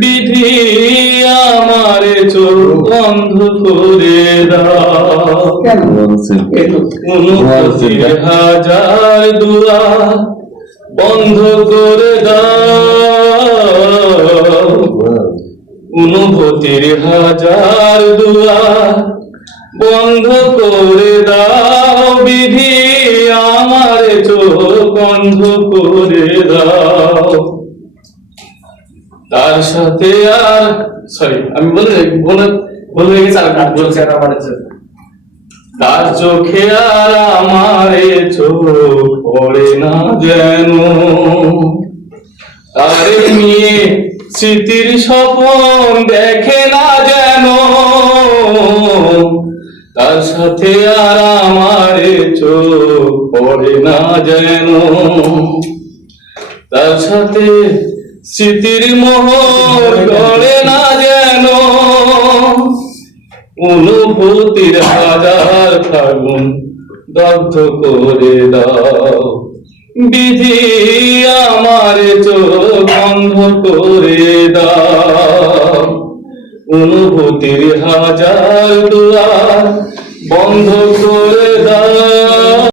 বিধি আমারে চোখ বন্ধ করে দাও, অনুভূতির হাজার দুয়ার বন্ধ করে দাও, অনুভূতির হাজার দুয়ার বন্ধ করে দাও, বিধি আমারে চোখ বন্ধ করে দাও। তার সাথে আর আমি বলে গেছি আর গান বলছে আর আমার তার চোখে আর আমারে চোখ পড়ে না যেন, তারে নিয়ে স্মৃতির স্বপন দেখে না যেন, তার সাথে আর আমারে চোখ পড়ে না যেন, তার সাথে স্মৃতির মোহর গড়ে না যেন, অনুভূতির হাজার ফাগুন দগ্ধ করে দাও, বিধি আমারে চোখ বন্ধ করে দাও, অনুভূতির হাজার দুয়ার বন্ধ করে